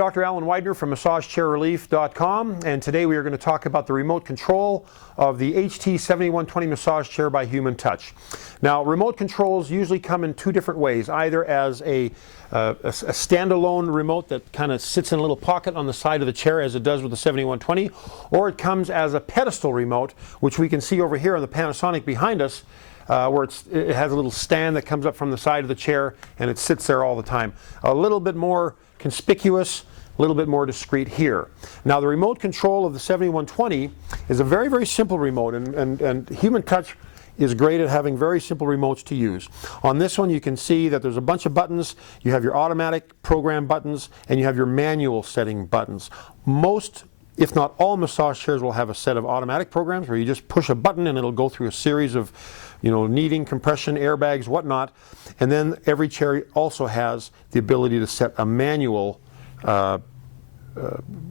Dr. Alan Widener from MassageChairRelief.com, and today we are going to talk about the remote control of the HT-7120 massage chair by Human Touch. Now, remote controls usually come in two different ways, either as a standalone remote that kind of sits in a little pocket on the side of the chair as it does with the 7120, or it comes as a pedestal remote, which we can see over here on the Panasonic behind us, where it has a little stand that comes up from the side of the chair and it sits there all the time. A little bit more conspicuous, a little bit more discreet here. Now, the remote control of the 7120 is a very, very simple remote, and Human Touch is great at having very simple remotes to use. On this one, you can see that there's a bunch of buttons. You have your automatic program buttons and you have your manual setting buttons. Most, if not all, massage chairs will have a set of automatic programs where you just push a button and it'll go through a series of, kneading, compression, airbags, whatnot. And then every chair also has the ability to set a manual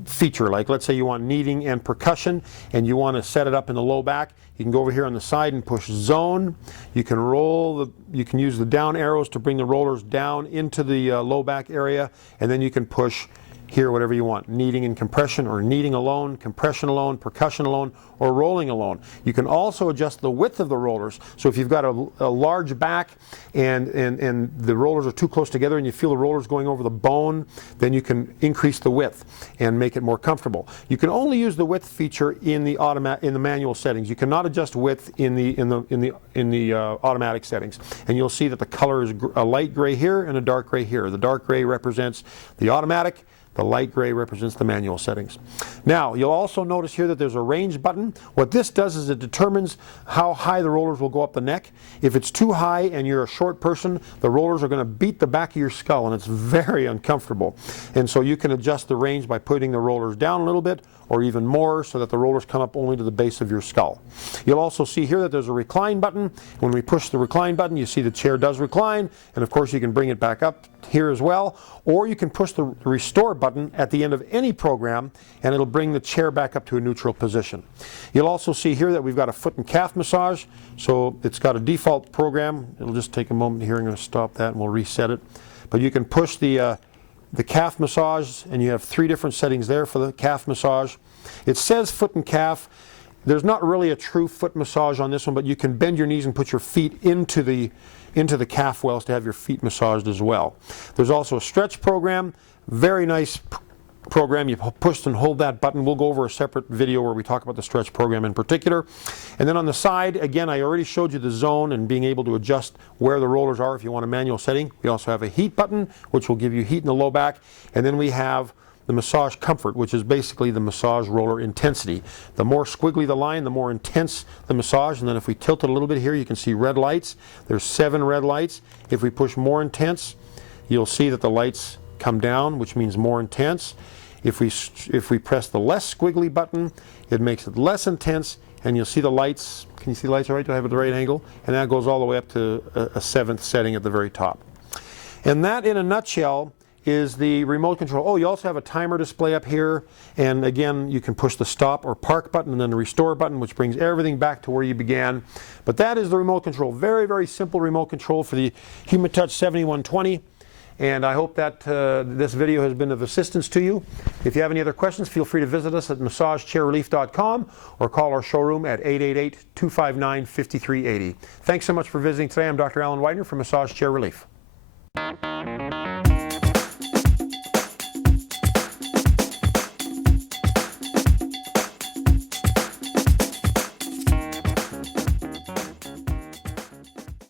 feature. Like, let's say you want kneading and percussion and you want to set it up in the low back. You can go over here on the side and push zone. You can you can use the down arrows to bring the rollers down into the low back area, and then you can push here whatever you want, kneading and compression, or kneading alone, compression alone, percussion alone, or rolling alone. You can also adjust the width of the rollers. So if you've got a large back and the rollers are too close together and you feel the rollers going over the bone, then you can increase the width and make it more comfortable. You can only use the width feature in the manual settings. You cannot adjust width in the automatic settings. And you'll see that the color is a light gray here and a dark gray here. The dark gray represents the automatic. The light gray represents the manual settings. Now, you'll also notice here that there's a range button. What this does is it determines how high the rollers will go up the neck. If it's too high and you're a short person, the rollers are going to beat the back of your skull, and it's very uncomfortable. And so you can adjust the range by putting the rollers down a little bit or even more, so that the rollers come up only to the base of your skull. You'll also see here that there's a recline button. When we push the recline button, you see the chair does recline, and of course you can bring it back up here as well, or you can push the restore button at the end of any program and it'll bring the chair back up to a neutral position. You'll also see here that we've got a foot and calf massage, so it's got a default program. It'll just take a moment here. I'm going to stop that and we'll reset it. But you can push the calf massage, and you have 3 different settings there for the calf massage. It says foot and calf. There's not really a true foot massage on this one, but you can bend your knees and put your feet into the calf wells to have your feet massaged as well. There's also a stretch program, very nice program. You push and hold that button. We'll go over a separate video where we talk about the stretch program in particular. And then on the side, again, I already showed you the zone and being able to adjust where the rollers are if you want a manual setting. We also have a heat button, which will give you heat in the low back. And then we have the massage comfort, which is basically the massage roller intensity. The more squiggly the line, the more intense the massage. And then if we tilt it a little bit here, you can see red lights. There's 7 red lights. If we push more intense, you'll see that the lights come down, which means more intense. If we press the less squiggly button, it makes it less intense, and you'll see the lights. Can you see the lights all right? Do I have it at the right angle? And that goes all the way up to a 7th setting at the very top. And that, in a nutshell, is the remote control. Oh, you also have a timer display up here, and again, you can push the stop or park button and then the restore button, which brings everything back to where you began. But that is the remote control. Very, very simple remote control for the Human Touch 7120. And I hope that this video has been of assistance to you. If you have any other questions, feel free to visit us at MassageChairRelief.com or call our showroom at 888-259-5380. Thanks so much for visiting today. I'm Dr. Alan Widener from Massage Chair Relief.